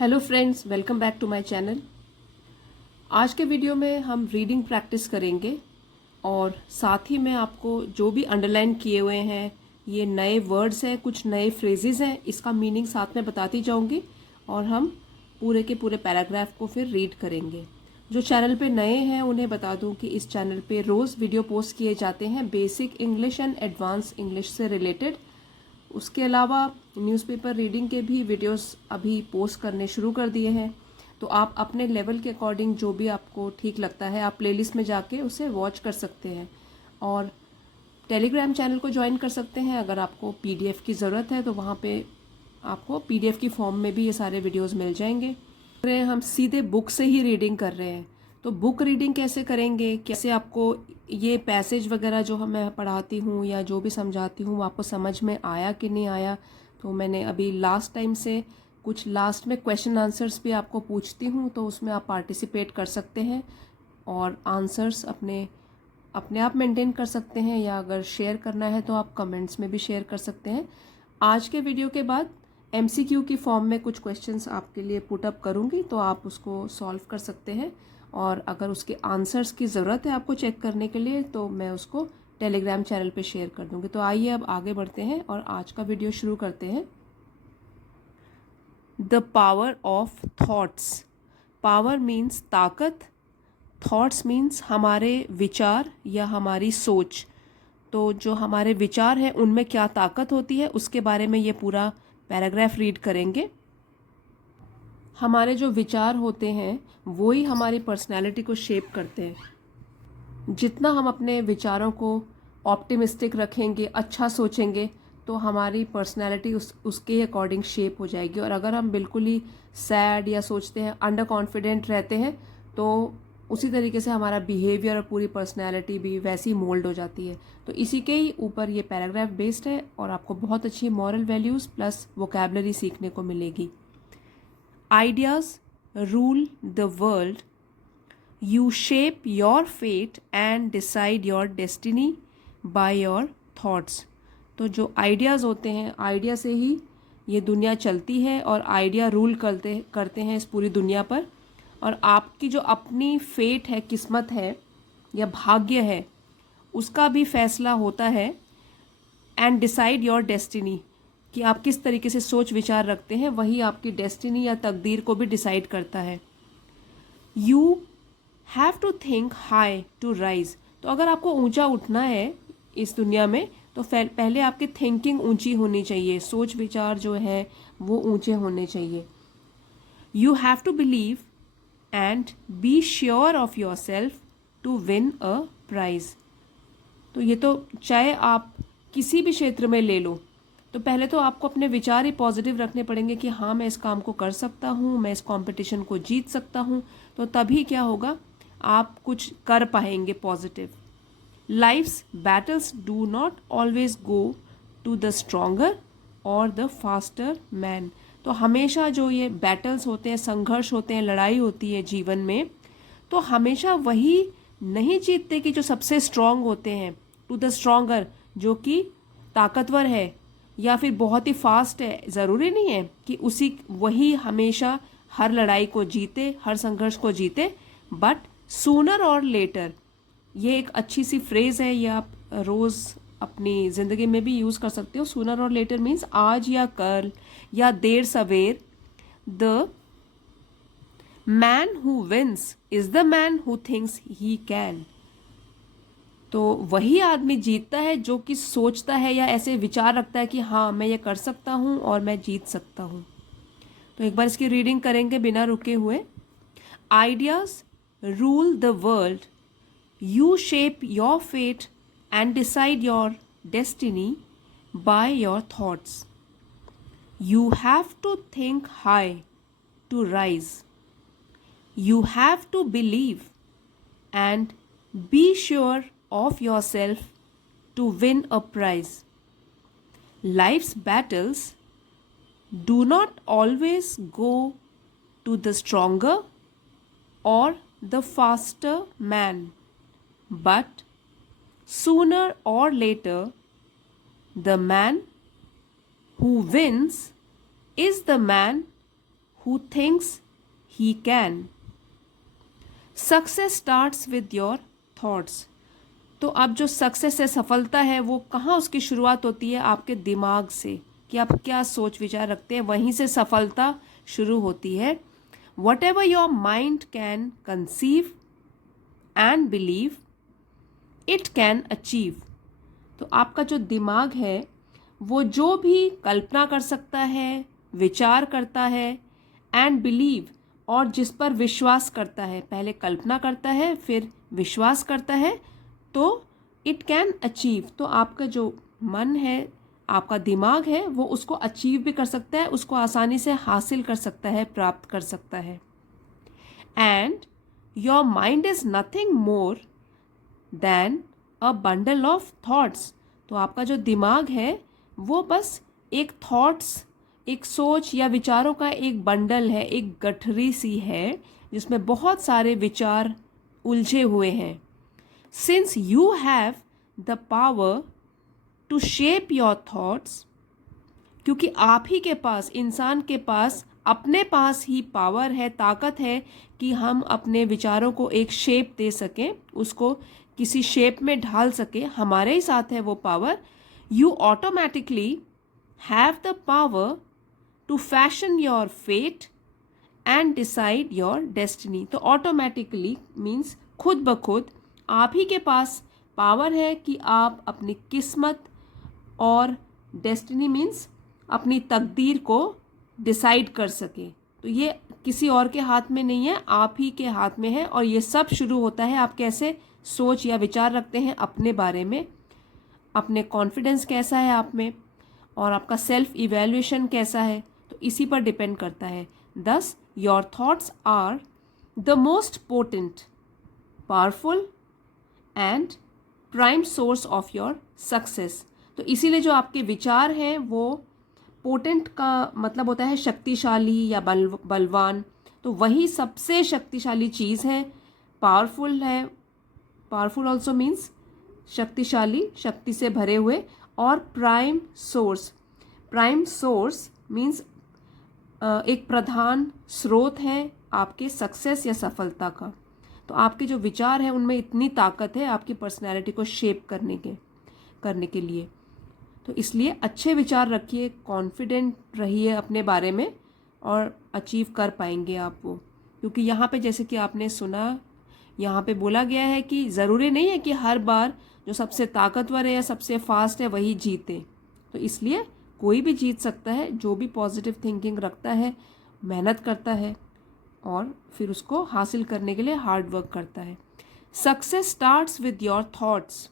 Hello friends, welcome back to my channel. आज के video में हम रीडिंग प्रैक्टिस करेंगे और साथ ही मैं आपको जो भी अंडरलाइन किए हुए हैं, ये नए वर्ड्स हैं, कुछ नए फ्रेजेस हैं, इसका मीनिंग साथ में बताती जाऊंगी और हम पूरे के पूरे पैराग्राफ को फिर रीड करेंगे। जो चैनल पे नए हैं उन्हें बता दूं कि इस चैनल पे रोज़ वीडियो पोस्ट किए जाते हैं basic English and advance English से रिलेटेड। उसके अलावा न्यूज़पेपर रीडिंग के भी वीडियोस अभी पोस्ट करने शुरू कर दिए हैं, तो आप अपने लेवल के अकॉर्डिंग जो भी आपको ठीक लगता है आप प्लेलिस्ट में जाके उसे वॉच कर सकते हैं और टेलीग्राम चैनल को ज्वाइन कर सकते हैं। अगर आपको पीडीएफ की ज़रूरत है तो वहाँ पे आपको पीडीएफ की फॉर्म में भी ये सारे वीडियोस मिल जाएंगे। हम सीधे बुक से ही रीडिंग कर रहे हैं, तो बुक रीडिंग कैसे करेंगे, कैसे आपको ये पैसेज वगैरह जो मैं पढ़ाती हूँ या जो भी समझाती हूँ वो आपको समझ में आया कि नहीं आया। तो मैंने अभी लास्ट टाइम से कुछ लास्ट में क्वेश्चन आंसर्स भी आपको पूछती हूँ, तो उसमें आप पार्टिसिपेट कर सकते हैं और आंसर्स अपने अपने आप मेंटेन कर सकते हैं, या अगर शेयर करना है तो आप कमेंट्स में भी शेयर कर सकते हैं। आज के वीडियो के बाद एमसीक्यू की फॉर्म में कुछ क्वेश्चंस आपके लिए पुट अप करूँगी, तो आप उसको सॉल्व कर सकते हैं और अगर उसके आंसर्स की ज़रूरत है आपको चेक करने के लिए तो मैं उसको टेलीग्राम चैनल पे शेयर कर दूँगी। तो आइए अब आगे बढ़ते हैं और आज का वीडियो शुरू करते हैं। The power of thoughts. Power means ताकत, थॉट्स मीन्स हमारे विचार या हमारी सोच। तो जो हमारे विचार हैं उनमें क्या ताकत होती है उसके बारे में ये पूरा पैराग्राफ रीड करेंगे। हमारे जो विचार होते हैं वो ही हमारी पर्सनैलिटी को शेप करते हैं। जितना हम अपने विचारों को ऑप्टिमिस्टिक रखेंगे, अच्छा सोचेंगे, तो हमारी पर्सनैलिटी उसके अकॉर्डिंग शेप हो जाएगी। और अगर हम बिल्कुल ही सैड या सोचते हैं, अंडर कॉन्फिडेंट रहते हैं, तो उसी तरीके से हमारा बिहेवियर और पूरी पर्सनैलिटी भी वैसी मोल्ड हो जाती है। तो इसी के ही ऊपर ये पैराग्राफ बेस्ड है और आपको बहुत अच्छी मॉरल वैल्यूज़ प्लस वोकैबलरी सीखने को मिलेगी। Ideas rule the world. You shape your fate and decide your destiny by your thoughts. तो जो आइडियाज़ होते हैं, आइडिया से ही ये दुनिया चलती है और आइडिया रूल करते हैं इस पूरी दुनिया पर। और आपकी जो अपनी फेट है, किस्मत है या भाग्य है, उसका भी फैसला होता है। एंड डिसाइड योर डेस्टिनी, कि आप किस तरीके से सोच विचार रखते हैं वही आपकी डेस्टिनी या तकदीर को भी डिसाइड करता है। You have to think high to rise. तो अगर आपको ऊंचा उठना है इस दुनिया में तो पहले आपकी थिंकिंग ऊंची होनी चाहिए, सोच विचार जो है वो ऊंचे होने चाहिए। You have to believe and be sure of yourself to win a prize. तो ये तो चाहे आप किसी भी क्षेत्र में ले लो, तो पहले तो आपको अपने विचार ही पॉजिटिव रखने पड़ेंगे कि हाँ मैं इस काम को कर सकता हूँ, मैं इस कंपटीशन को जीत सकता हूँ। तो तभी क्या होगा, आप कुछ कर पाएंगे positive. Life's battles do not always go to the stronger or the faster man. तो हमेशा जो ये बैटल्स होते हैं, संघर्ष होते हैं, लड़ाई होती है जीवन में, तो हमेशा वही नहीं जीतते कि जो सबसे स्ट्रांग होते हैं, टू द स्ट्रोंगर, जो कि ताकतवर है या फिर बहुत ही फास्ट है। ज़रूरी नहीं है कि वही हमेशा हर लड़ाई को जीते, हर संघर्ष को जीते, बट सूनर और लेटर, ये एक अच्छी सी फ्रेज़ है, ये आप रोज़ अपनी ज़िंदगी में भी यूज़ कर सकते हो। सूनर और लेटर मीन्स आज या कल या देर सवेर। The man who wins is the man who thinks he can. तो वही आदमी जीतता है जो कि सोचता है या ऐसे विचार रखता है कि हाँ मैं ये कर सकता हूँ और मैं जीत सकता हूँ। तो एक बार इसकी रीडिंग करेंगे बिना रुके हुए। Ideas rule the world. You shape your fate and decide your destiny by your thoughts. You have to think high to rise. You have to believe and be sure of yourself to win a prize. Life's battles do not always go to the stronger or the faster man, but sooner or later the man who wins is the man who thinks he can. Success starts with your thoughts. तो अब जो success है, सफलता है, वो कहाँ उसकी शुरुआत होती है? आपके दिमाग से, कि आप क्या सोच विचार रखते हैं, वहीं से सफलता शुरू होती है. What ever your mind can conceive and believe it can achieve. तो आपका जो दिमाग है वो जो भी कल्पना कर सकता है, विचार करता है, एंड बिलीव, और जिस पर विश्वास करता है, पहले कल्पना करता है फिर विश्वास करता है, तो इट कैन अचीव. तो आपका जो मन है, आपका दिमाग है, वो उसको अचीव भी कर सकता है, उसको आसानी से हासिल कर सकता है, प्राप्त कर सकता है. And your mind is nothing more than a bundle of thoughts. तो आपका जो दिमाग है वो बस एक थॉट्स, एक सोच या विचारों का एक बंडल है, एक गठरी सी है जिसमें बहुत सारे विचार उलझे हुए हैं. Since you have the power to shape your thoughts, क्योंकि आप ही के पास, इंसान के पास, अपने पास ही पावर है, ताकत है कि हम अपने विचारों को एक शेप दे सकें, उसको किसी शेप में ढाल सके, हमारे ही साथ है वो power. You automatically have the power to fashion your fate and decide your destiny. तो ऑटोमेटिकली मीन्स खुद ब खुद आप ही के पास पावर है कि आप अपनी किस्मत और डेस्टिनी मीन्स अपनी तकदीर को डिसाइड कर सके. तो ये किसी और के हाथ में नहीं है, आप ही के हाथ में है. और ये सब शुरू होता है आप कैसे सोच या विचार रखते हैं अपने बारे में, अपने कॉन्फिडेंस कैसा है आप में, और आपका सेल्फ इवैल्यूएशन कैसा है, तो इसी पर डिपेंड करता है. Thus your thoughts are the most potent, powerful and prime source of your success. तो इसीलिए जो आपके विचार हैं वो पोटेंट का मतलब होता है शक्तिशाली या बलवान. तो वही सबसे शक्तिशाली चीज़ है. पावरफुल है, पावरफुल ऑल्सो मीन्स शक्तिशाली, शक्ति से भरे हुए. और prime source, prime source means एक प्रधान स्रोत है आपके सक्सेस या सफलता का. तो आपके जो विचार हैं उनमें इतनी ताकत है आपकी पर्सनैलिटी को शेप करने के लिए. तो इसलिए अच्छे विचार रखिए, कॉन्फिडेंट रहिए अपने बारे में, और अचीव कर पाएंगे आप वो. क्योंकि यहाँ पे जैसे कि आपने सुना, यहाँ पे बोला गया है कि ज़रूरी नहीं है कि हर बार जो सबसे ताकतवर है या सबसे फास्ट है वही जीते. तो इसलिए कोई भी जीत सकता है जो भी पॉजिटिव थिंकिंग रखता है, मेहनत करता है और फिर उसको हासिल करने के लिए हार्ड वर्क करता है. Success starts with your thoughts.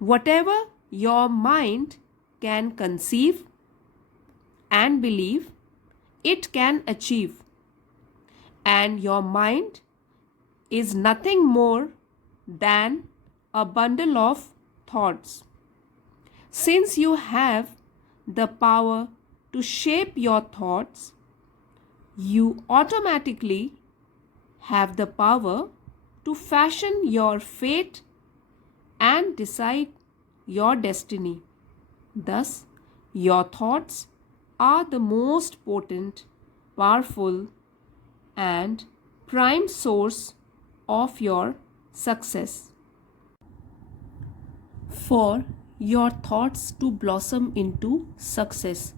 Whatever your mind can conceive and believe, it can achieve. And your mind is nothing more than a bundle of thoughts. Since you have the power to shape your thoughts, you automatically have the power to fashion your fate and decide your destiny. Thus, your thoughts are the most potent, powerful, and prime source of your success. For your thoughts to blossom into success.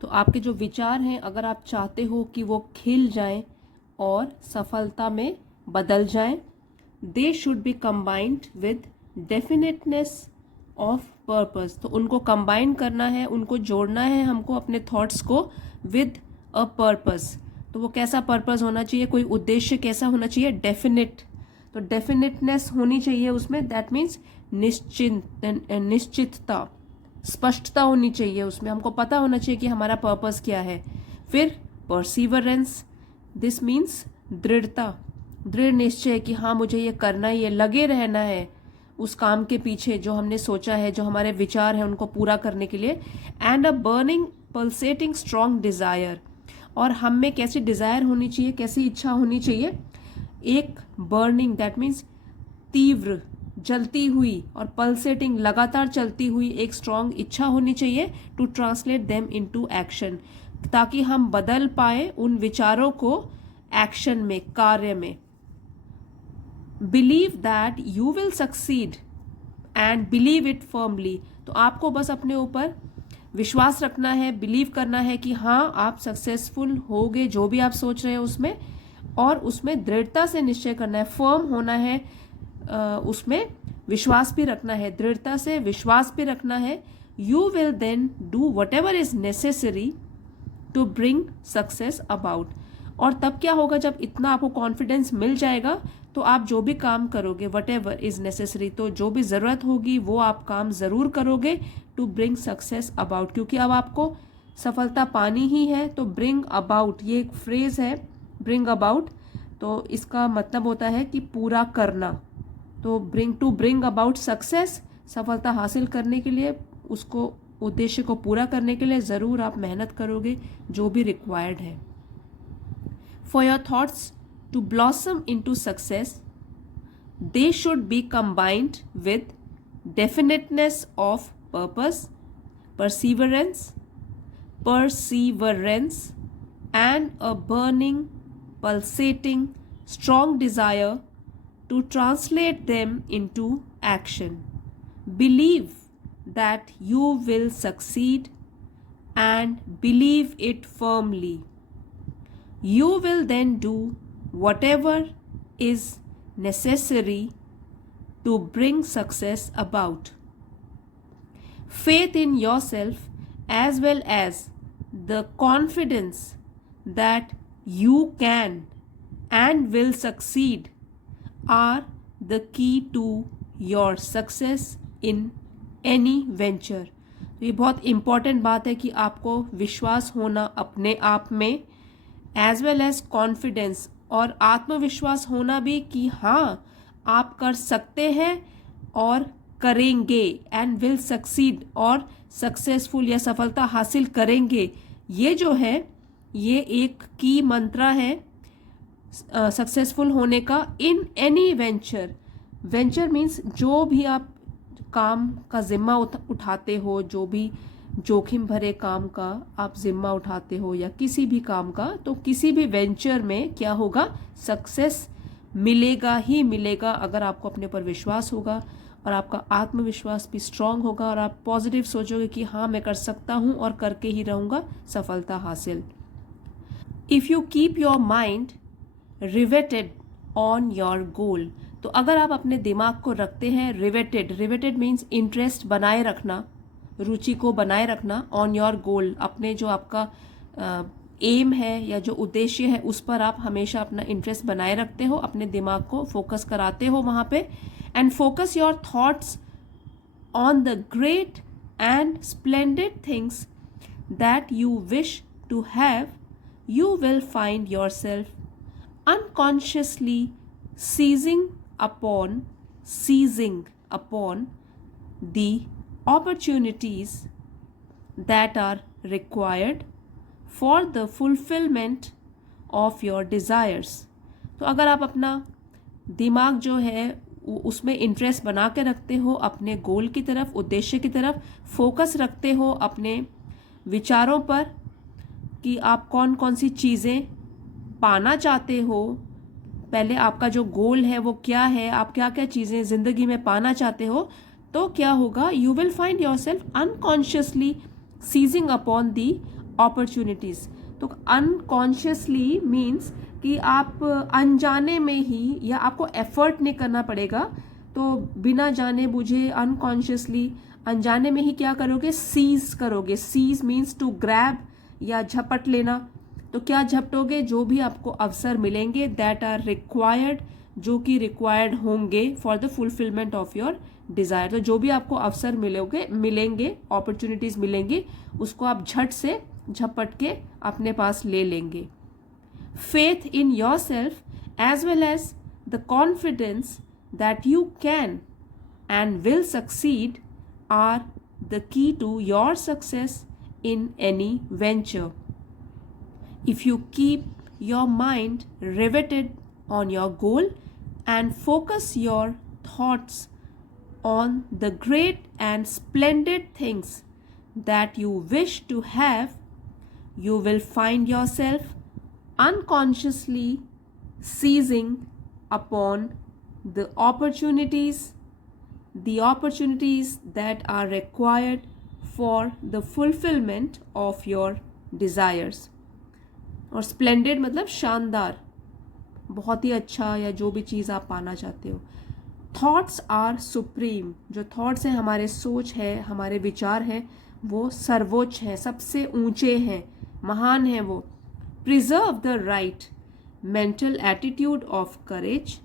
तो आपके जो विचार हैं, अगर आप चाहते हो कि वो खिल जाएं और सफलता में बदल जाएं, they should be combined with definiteness of purpose. तो उनको कंबाइन करना है, उनको जोड़ना है हमको अपने थॉट्स को with a purpose. तो वो कैसा पर्पस होना चाहिए, कोई उद्देश्य कैसा होना चाहिए, डेफिनेट. तो डेफिनेटनेस होनी चाहिए उसमें, दैट मीन्स निश्चितता, स्पष्टता होनी चाहिए उसमें. हमको पता होना चाहिए कि हमारा पर्पस क्या है. फिर परसीवरेंस, दिस मीन्स दृढ़ता, दृढ़ निश्चय कि हाँ मुझे ये करना ही है, लगे रहना है उस काम के पीछे जो हमने सोचा है, जो हमारे विचार हैं उनको पूरा करने के लिए. And a burning pulsating strong desire. और हम में कैसी डिज़ायर होनी चाहिए, कैसी इच्छा होनी चाहिए, एक बर्निंग, दैट मीन्स तीव्र, जलती हुई, और पल्सेटिंग, लगातार चलती हुई एक स्ट्रॉन्ग इच्छा होनी चाहिए. To translate them into action. ताकि हम बदल पाए उन विचारों को एक्शन में, कार्य में। Believe that you will succeed and believe it firmly. तो आपको बस अपने ऊपर विश्वास रखना है, बिलीव करना है कि हाँ आप सक्सेसफुल होगे जो भी आप सोच रहे हो उसमें, और उसमें दृढ़ता से निश्चय करना है, फर्म होना है, उसमें विश्वास भी रखना है, दृढ़ता से विश्वास भी रखना है। You will then do whatever is necessary to bring success about. और तब क्या होगा, जब इतना आपको कॉन्फिडेंस मिल जाएगा तो आप जो भी काम करोगे, वट एवर इज नेसेसरी, तो जो भी ज़रूरत होगी वो आप काम ज़रूर करोगे टू ब्रिंग सक्सेस अबाउट। क्योंकि अब आपको सफलता पानी ही है। तो ब्रिंग अबाउट, ये एक फ्रेज है, ब्रिंग अबाउट, तो इसका मतलब होता है कि पूरा करना। तो टू ब्रिंग अबाउट सक्सेस, सफलता हासिल करने के लिए, उसको उद्देश्य को पूरा करने के लिए ज़रूर आप मेहनत करोगे जो भी रिक्वायर्ड है। For your thoughts to blossom into success, they should be combined with definiteness of purpose, perseverance and a burning, pulsating, strong desire to translate them into action. Believe that you will succeed and believe it firmly. You will then do whatever is necessary to bring success about. Faith in yourself as well as the confidence that you can and will succeed are the key to your success in any venture. तो ये बहुत important बात है कि आपको विश्वास होना अपने आप में, एज वेल एज कॉन्फिडेंस, और आत्मविश्वास होना भी कि हाँ आप कर सकते हैं और करेंगे, एंड विल सक्सीड, और सक्सेसफुल या सफलता हासिल करेंगे। ये जो है ये एक की मंत्रा है सक्सेसफुल होने का in any venture. Venture means जो भी आप काम का जिम्मा उठाते हो, जो भी जोखिम भरे काम का आप जिम्मा उठाते हो या किसी भी काम का, तो किसी भी वेंचर में क्या होगा, सक्सेस मिलेगा ही मिलेगा अगर आपको अपने पर विश्वास होगा और आपका आत्मविश्वास भी स्ट्रांग होगा और आप पॉजिटिव सोचोगे कि हाँ मैं कर सकता हूँ और करके ही रहूँगा सफलता हासिल। If you keep your mind riveted on your goal, तो अगर आप अपने दिमाग को रखते हैं रिवेटेड, रिवेटेड मीन्स इंटरेस्ट बनाए रखना, रुचि को बनाए रखना, ऑन योर गोल, अपने जो आपका एम है या जो उद्देश्य है उस पर आप हमेशा अपना इंटरेस्ट बनाए रखते हो, अपने दिमाग को फोकस कराते हो वहाँ पे, and focus your thoughts on the great and splendid things that you wish to have, you will find yourself unconsciously seizing upon the opportunities that are required for the fulfillment of your desires. तो अगर आप अपना दिमाग जो है उसमें interest बना के रखते हो, अपने गोल की तरफ, उद्देश्य की तरफ फोकस रखते हो, अपने विचारों पर कि आप कौन कौन सी चीज़ें पाना चाहते हो, पहले आपका जो गोल है वो क्या है, आप क्या क्या चीज़ें ज़िंदगी में पाना चाहते हो, तो क्या होगा, you will find yourself unconsciously seizing upon the opportunities. तो अनकॉन्शियसली मीन्स कि आप अनजाने में ही, या आपको एफर्ट नहीं करना पड़ेगा, तो बिना जाने बुझे अनकॉन्शियसली अनजाने में ही क्या करोगे, सीज करोगे। सीज मीन्स टू ग्रैब या झपट लेना। तो क्या झपटोगे, जो भी आपको अवसर मिलेंगे दैट आर रिक्वायर्ड, जो कि रिक्वायर्ड होंगे for the fulfilment of your desire. तो जो भी आपको अवसर मिलेंगे, अपॉर्चुनिटीज़ मिलेंगी, उसको आप झट से झपट के अपने पास ले लेंगे। Faith in yourself as well as the confidence that you can and will succeed are the key to your success in any venture. If you keep your mind riveted on your goal and focus your thoughts on the great and splendid things that you wish to have, you will find yourself unconsciously seizing upon the opportunities that are required for the fulfillment of your desires. और splendid मतलब शानदार, बहुत ही अच्छा, या जो भी चीज़ आप पाना चाहते हो. Thoughts are supreme. जो थॉट्स हैं, हमारे सोच है, हमारे विचार हैं, वो सर्वोच्च हैं, सबसे ऊंचे हैं, महान हैं वो. Preserve the right mental attitude of courage,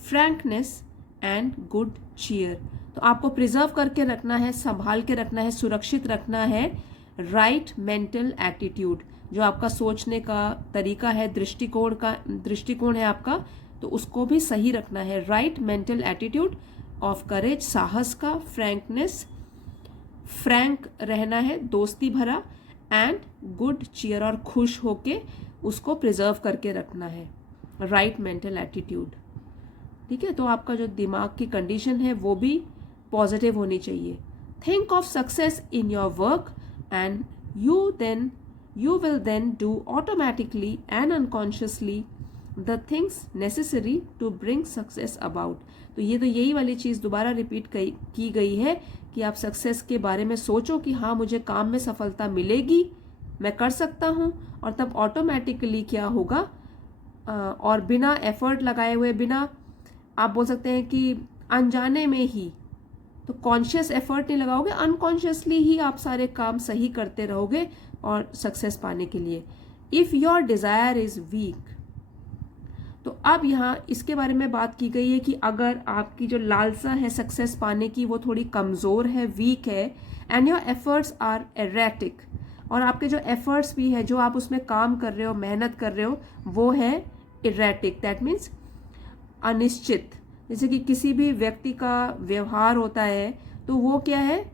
frankness and good cheer. तो आपको प्रिजर्व करके रखना है, संभाल के रखना है, सुरक्षित रखना है राइट मेंटल एटीट्यूड. जो आपका सोचने का तरीका है, दृष्टिकोण है आपका, तो उसको भी सही रखना है. राइट मेंटल एटीट्यूड ऑफ करेज, साहस का, फ्रैंकनेस, फ्रैंक रहना है, दोस्ती भरा, एंड गुड चीयर, और खुश होके उसको प्रिजर्व करके रखना है. Right mental attitude. ठीक है, तो आपका जो दिमाग की कंडीशन है वो भी पॉजिटिव होनी चाहिए. Think of success in your work and you will then do automatically and unconsciously the things necessary to bring success about. तो यही वाली चीज़ दोबारा रिपीट की गई है कि आप सक्सेस के बारे में सोचो कि हाँ, मुझे काम में सफलता मिलेगी, मैं कर सकता हूँ, और तब ऑटोमेटिकली क्या होगा, और बिना एफर्ट लगाए हुए, बिना, आप बोल सकते हैं कि अनजाने में ही, तो कॉन्शियस एफर्ट नहीं लगाओगे, अनकॉन्शियसली ही आप सारे काम सही करते रहोगे और सक्सेस पाने के लिए. If your desire is week, तो अब यहाँ इसके बारे में बात की गई है कि अगर आपकी जो लालसा है सक्सेस पाने की वो थोड़ी कमज़ोर है, वीक है, and your efforts are erratic, और आपके जो एफर्ट्स भी है, जो आप उसमें काम कर रहे हो, मेहनत कर रहे हो, वो है इरेटिक. दैट मीन्स अनिश्चित. जैसे कि किसी भी व्यक्ति का व्यवहार होता है तो वो क्या है,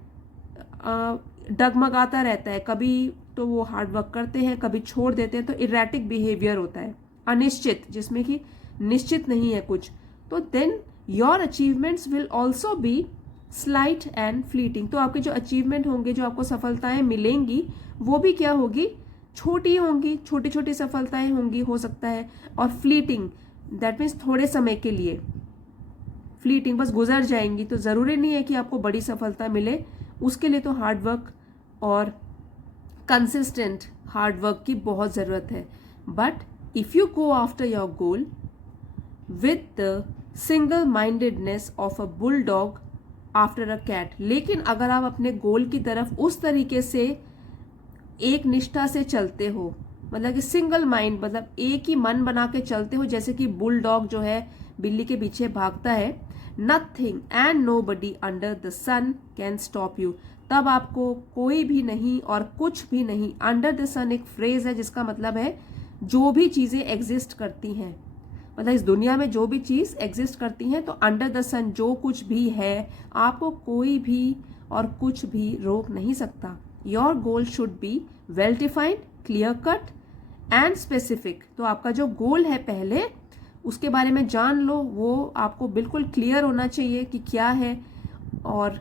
डगमगाता रहता है, कभी तो वो हार्ड वर्क करते हैं, कभी छोड़ देते हैं, तो इरेटिक बिहेवियर होता है, अनिश्चित, जिसमें कि निश्चित नहीं है कुछ. तो then your achievements will also be slight and fleeting. तो आपके जो अचीवमेंट होंगे, जो आपको सफलताएं मिलेंगी, वो भी क्या होगी, छोटी होंगी, छोटी छोटी सफलताएं होंगी, हो सकता है, और फ्लीटिंग, दैट मीन्स थोड़े समय के लिए, फ्लीटिंग, बस गुजर जाएंगी. तो ज़रूरी नहीं है कि आपको बड़ी सफलता मिले, उसके लिए तो हार्ड वर्क और कंसिस्टेंट हार्ड वर्क की बहुत ज़रूरत है. But if you go after your goal with the single mindedness of a bull dog after a cat, लेकिन अगर आप अपने गोल की तरफ उस तरीके से एक निष्ठा से चलते हो, मतलब कि सिंगल माइंड, मतलब एक ही मन बना के चलते हो, जैसे कि बुल डॉग जो है बिल्ली के पीछे भागता है, nothing and nobody under the sun can stop you. तब आपको कोई भी नहीं और कुछ भी नहीं, अंडर द सन एक फ्रेज है जिसका मतलब है जो भी चीज़ें एग्जिस्ट करती हैं, मतलब इस दुनिया में जो भी चीज़ एग्जिस्ट करती हैं, तो अंडर द सन जो कुछ भी है, आपको कोई भी और कुछ भी रोक नहीं सकता. Your goal should be well defined, clear cut and specific. तो आपका जो गोल है, पहले उसके बारे में जान लो, वो आपको बिल्कुल क्लियर होना चाहिए कि क्या है, और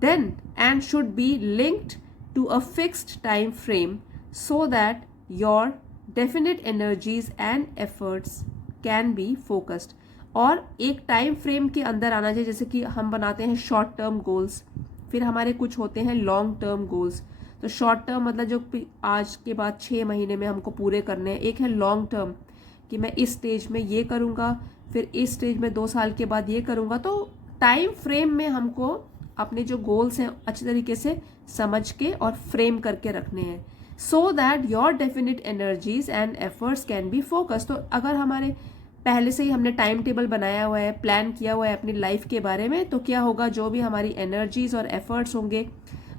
then and should be linked to a fixed time frame so that your definite energies and efforts can be focused. और एक टाइम फ्रेम के अंदर आना चाहिए. जैसे कि हम बनाते हैं शॉर्ट टर्म गोल्स, फिर हमारे कुछ होते हैं लॉन्ग टर्म गोल्स. तो शॉर्ट टर्म मतलब जो आज के बाद 6 महीने में हमको पूरे करने हैं. एक है लॉन्ग टर्म कि मैं इस स्टेज में ये करूँगा, फिर इस स्टेज में 2 साल के बाद ये करूँगा. तो टाइम फ्रेम में हमको अपने जो गोल्स हैं अच्छे तरीके से समझ के और फ्रेम करके रखने हैं, सो that your definite energies and efforts can B focus. तो अगर हमारे पहले से ही हमने टाइम टेबल बनाया हुआ है, प्लान किया हुआ है अपनी लाइफ के बारे में, तो क्या होगा, जो भी हमारी एनर्जीज और एफर्ट्स होंगे,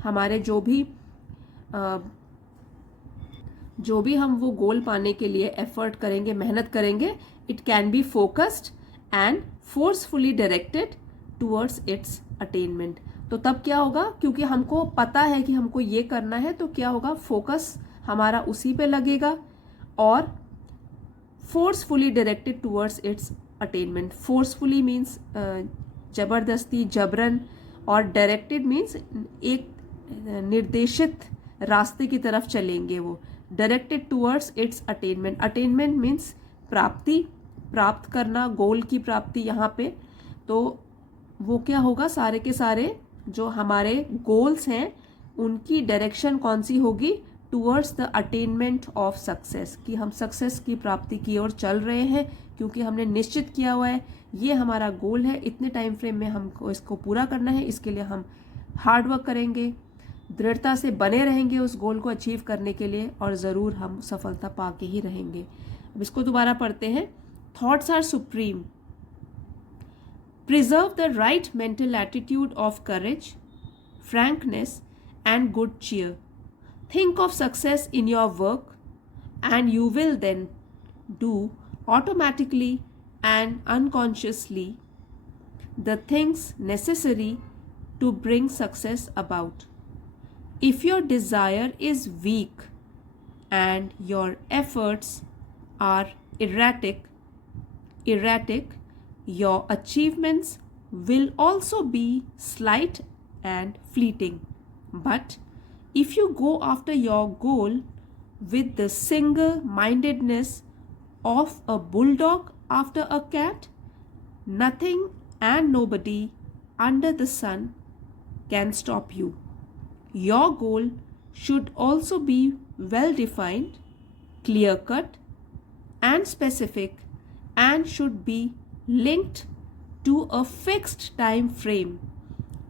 हमारे जो भी हम वो गोल पाने के लिए एफर्ट करेंगे, मेहनत करेंगे, it can be focused and forcefully directed towards its attainment. तो तब क्या होगा, क्योंकि हमको पता है कि हमको ये करना है, तो क्या होगा, फोकस हमारा उसी पे लगेगा, और forcefully directed towards its attainment. Forcefully means जबरदस्ती, जबरन, और डायरेक्टेड मीन्स एक निर्देशित रास्ते की तरफ चलेंगे वो. Directed towards its attainment. Attainment means प्राप्ति, प्राप्त करना, गोल की प्राप्ति यहाँ पे। तो वो क्या होगा, सारे के सारे जो हमारे गोल्स हैं उनकी डायरेक्शन कौन सी होगी, towards the attainment of success, कि हम सक्सेस की प्राप्ति की ओर चल रहे हैं, क्योंकि हमने निश्चित किया हुआ है ये हमारा गोल है, इतने टाइम फ्रेम में हमको इसको पूरा करना है, इसके लिए हम हार्ड वर्क करेंगे, दृढ़ता से बने रहेंगे उस गोल को अचीव करने के लिए, और ज़रूर हम सफलता पा के ही रहेंगे। अब इसको दोबारा पढ़ते हैं। Thoughts are supreme, preserve the right mental attitude of courage, frankness and good cheer. Think of success in your work, and you will then do automatically and unconsciously the things necessary to bring success about. If your desire is weak and your efforts are erratic, your achievements will also be slight and fleeting. But if you go after your goal with the single-mindedness of a bulldog after a cat, nothing and nobody under the sun can stop you. Your goal should also be well-defined, clear-cut, and specific, and should be linked to a fixed time frame,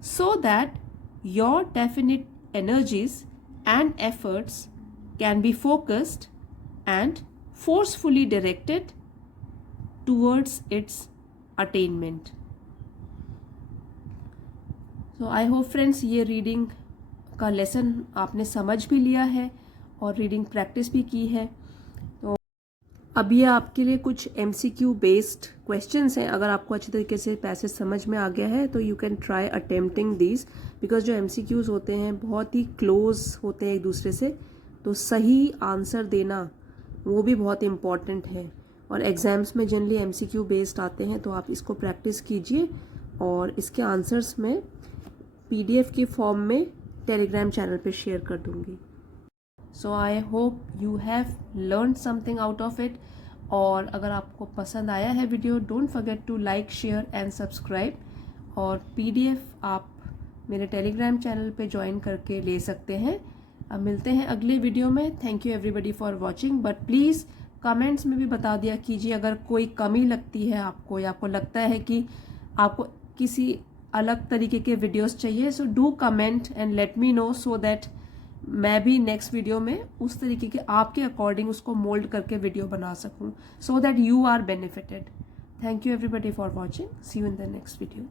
so that your definite energies and efforts can be focused and forcefully directed towards its attainment. So I hope friends ये reading का lesson आपने समझ भी लिया है और reading practice भी की है। तो अब ये आपके लिए कुछ MCQ बेस्ड क्वेश्चंस हैं। अगर आपको अच्छी तरीके से पैसेज समझ में आ गया है तो you can try attempting these, because जो MCQs होते हैं बहुत ही क्लोज होते हैं एक दूसरे से, तो सही आंसर देना वो भी बहुत इम्पॉर्टेंट है। और एग्ज़ाम्स में जनरली MCQ बेस्ड आते हैं, तो आप इसको प्रैक्टिस कीजिए और इसके आंसर्स में PDF की फॉर्म में टेलीग्राम चैनल पे शेयर कर दूँगी। So I hope you have learn something out of it. और अगर आपको पसंद आया है video, don't forget to like, share and subscribe. और PDF आप मेरे टेलीग्राम चैनल पे ज्वाइन करके ले सकते हैं। अब मिलते हैं अगले वीडियो में। Thank you everybody for watching. But please comments में भी बता दिया कीजिए अगर कोई कमी लगती है आपको, या आपको लगता है कि आपको किसी अलग तरीके के वीडियोस चाहिए। So do comment and let me know, so that मैं भी नेक्स्ट वीडियो में उस तरीके के आपके अकॉर्डिंग उसको मोल्ड करके वीडियो बना सकूं, so that you are benefited. Thank you everybody for watching. See you in the next video.